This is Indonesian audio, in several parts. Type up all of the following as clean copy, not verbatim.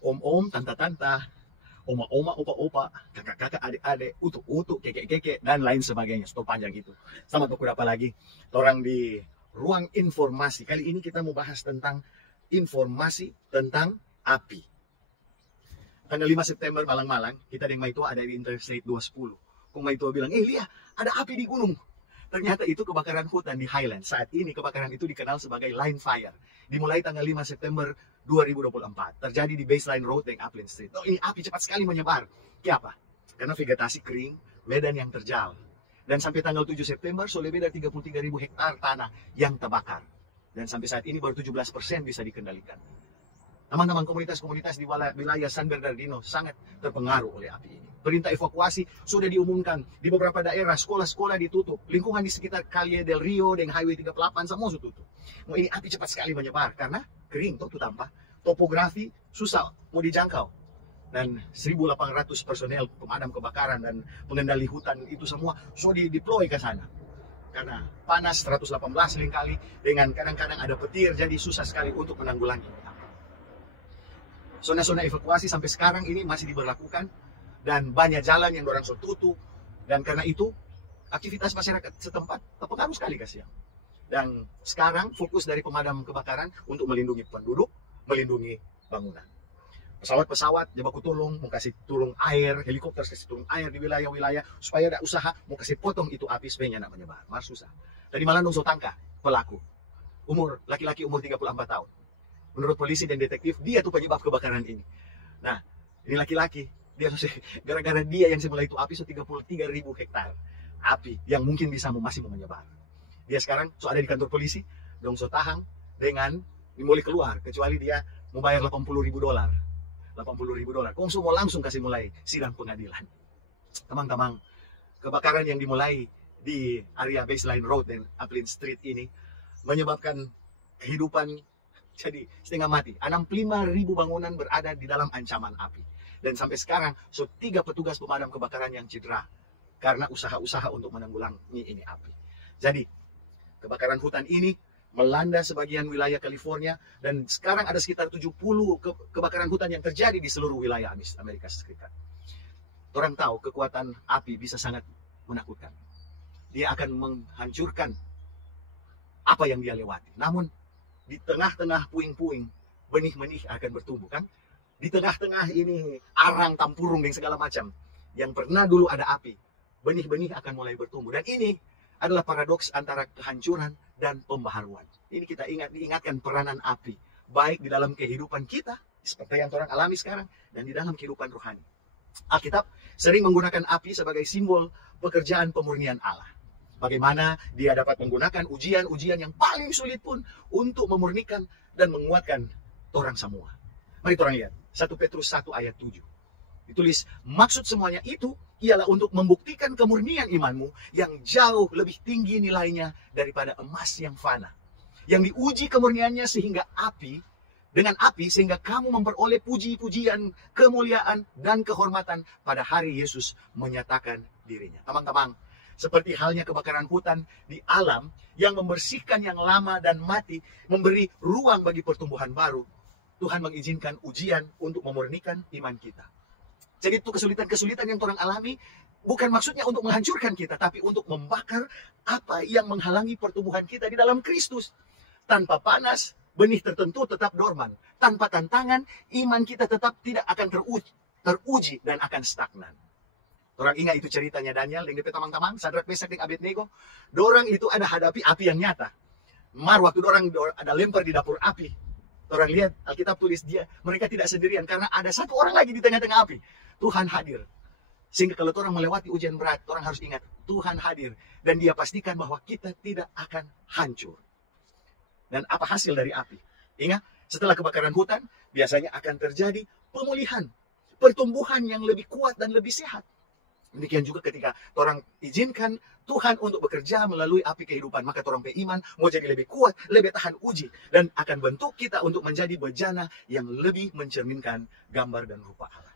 om-om, tante-tante, oma-oma, opa-opa, kakak-kakak, adik-adik, utuk-utuk, kekek-kekek, dan lain sebagainya. Stop panjang itu. Sama tuh apa lagi? Orang di ruang informasi. Kali ini kita mau bahas tentang informasi tentang api. Tanggal 5 September malang-malang, kita dengan Maitua ada di Interstate 210. Kung Maitua bilang, lihat, ada api di gunung. Ternyata itu kebakaran hutan di Highland. Saat ini kebakaran itu dikenal sebagai line fire. Dimulai tanggal 5 September 2024. Terjadi di Baseline Road dan Upland Street. Oh, ini api cepat sekali menyebar. Kenapa? Karena vegetasi kering, medan yang terjal. Dan sampai tanggal 7 September, so lebih dari 33.000 hektar tanah yang terbakar. Dan sampai saat ini baru 17% bisa dikendalikan. Teman-teman komunitas-komunitas di wilayah San Bernardino sangat terpengaruh oleh api ini. Perintah evakuasi sudah diumumkan. Di beberapa daerah, sekolah-sekolah ditutup. Lingkungan di sekitar Calle del Rio dan Highway 38 semua sudah tutup. Mau ini api cepat sekali menyebar karena kering, tuh tanpa. Topografi susah, mau dijangkau. Dan 1.800 personel pemadam kebakaran dan pengendali hutan itu semua sudah deploy ke sana. Karena panas 118 kali dengan kadang-kadang ada petir, jadi susah sekali untuk menanggulangi. Zona-zona evakuasi sampai sekarang ini masih diberlakukan dan banyak jalan yang orang tutup, dan karena itu aktivitas masyarakat setempat terpengaruh sekali kasihan. Dan sekarang fokus dari pemadam kebakaran untuk melindungi penduduk, melindungi bangunan. Pesawat-pesawat dia baku tolong, mau kasih turun air, helikopter kasih turun air di wilayah-wilayah supaya ada usaha mau kasih potong itu api supaya tidak menyebar. Mas susah. Tadi malam dong so tangka pelaku. Laki-laki umur 34 tahun. Menurut polisi dan detektif, dia tuh penyebab kebakaran ini. Nah, ini laki-laki. Gara-gara dia yang mulai itu api 33.000 hektar. Api yang mungkin bisa masih mau menyebar. Dia sekarang ada di kantor polisi, dong so tahan dengan dimulai keluar. Kecuali dia mau bayar $80.000. $80.000. Kong mau langsung kasih mulai sidang pengadilan. Teman-teman, kebakaran yang dimulai di area Baseline Road dan Upland Street ini menyebabkan kehidupan jadi setengah mati. 65.000 bangunan berada di dalam ancaman api. Dan sampai sekarang, 3 petugas pemadam kebakaran yang cedera karena usaha-usaha untuk menanggulangi ini api. Jadi, kebakaran hutan ini melanda sebagian wilayah California, dan sekarang ada sekitar 70 kebakaran hutan yang terjadi di seluruh wilayah Amerika Serikat. Orang tahu kekuatan api bisa sangat menakutkan. Dia akan menghancurkan apa yang dia lewati. Namun, di tengah-tengah puing-puing, benih-benih akan bertumbuh kan. Di tengah-tengah ini arang, tampurung, dan segala macam. Yang pernah dulu ada api, benih-benih akan mulai bertumbuh. Dan ini adalah paradoks antara kehancuran dan pembaharuan. Ini kita diingatkan peranan api. Baik di dalam kehidupan kita, seperti yang orang alami sekarang, dan di dalam kehidupan rohani. Alkitab sering menggunakan api sebagai simbol pekerjaan pemurnian Allah. Bagaimana dia dapat menggunakan ujian-ujian yang paling sulit pun untuk memurnikan dan menguatkan orang semua. Mari kita lihat 1 Petrus 1 ayat 7. Ditulis, maksud semuanya itu ialah untuk membuktikan kemurnian imanmu yang jauh lebih tinggi nilainya daripada emas yang fana. Yang diuji kemurniannya dengan api sehingga kamu memperoleh puji-pujian, kemuliaan, dan kehormatan pada hari Yesus menyatakan dirinya. Teman-teman, seperti halnya kebakaran hutan di alam yang membersihkan yang lama dan mati, memberi ruang bagi pertumbuhan baru. Tuhan mengizinkan ujian untuk memurnikan iman kita. Jadi itu kesulitan-kesulitan yang orang alami bukan maksudnya untuk menghancurkan kita, tapi untuk membakar apa yang menghalangi pertumbuhan kita di dalam Kristus. Tanpa panas, benih tertentu tetap dorman. Tanpa tantangan, iman kita tetap tidak akan teruji dan akan stagnan. Orang ingat itu ceritanya Daniel dengan teman-teman, Sadrak, Mesak, dan Abednego. Dorang itu ada hadapi api yang nyata. Waktu dorang ada lempar di dapur api. Orang lihat, Alkitab tulis mereka tidak sendirian karena ada satu orang lagi di tengah-tengah api. Tuhan hadir. Sehingga kalau orang melewati ujian berat, orang harus ingat, Tuhan hadir. Dan dia pastikan bahwa kita tidak akan hancur. Dan apa hasil dari api? Ingat, setelah kebakaran hutan, biasanya akan terjadi pemulihan. Pertumbuhan yang lebih kuat dan lebih sehat. Demikian juga ketika orang izinkan Tuhan untuk bekerja melalui api kehidupan, maka orang beriman mau jadi lebih kuat, lebih tahan uji, dan akan bentuk kita untuk menjadi bejana yang lebih mencerminkan gambar dan rupa Allah.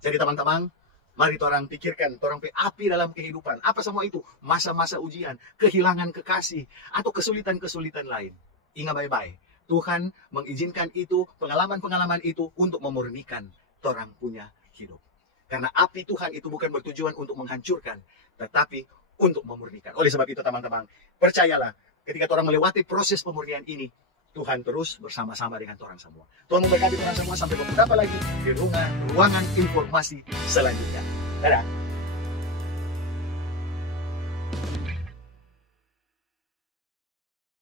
Jadi teman-teman, mari orang pikirkan orang api dalam kehidupan. Apa semua itu? Masa-masa ujian, kehilangan kekasih, atau kesulitan-kesulitan lain. Ingat baik-baik, Tuhan mengizinkan itu, pengalaman-pengalaman itu untuk memurnikan orang punya hidup. Karena api Tuhan itu bukan bertujuan untuk menghancurkan, tetapi untuk memurnikan. Oleh sebab itu teman-teman, percayalah, ketika orang melewati proses pemurnian ini, Tuhan terus bersama-sama dengan orang semua. Tuhan memberkati orang semua sampai beberapa lagi di ruangan informasi selanjutnya. Dadah.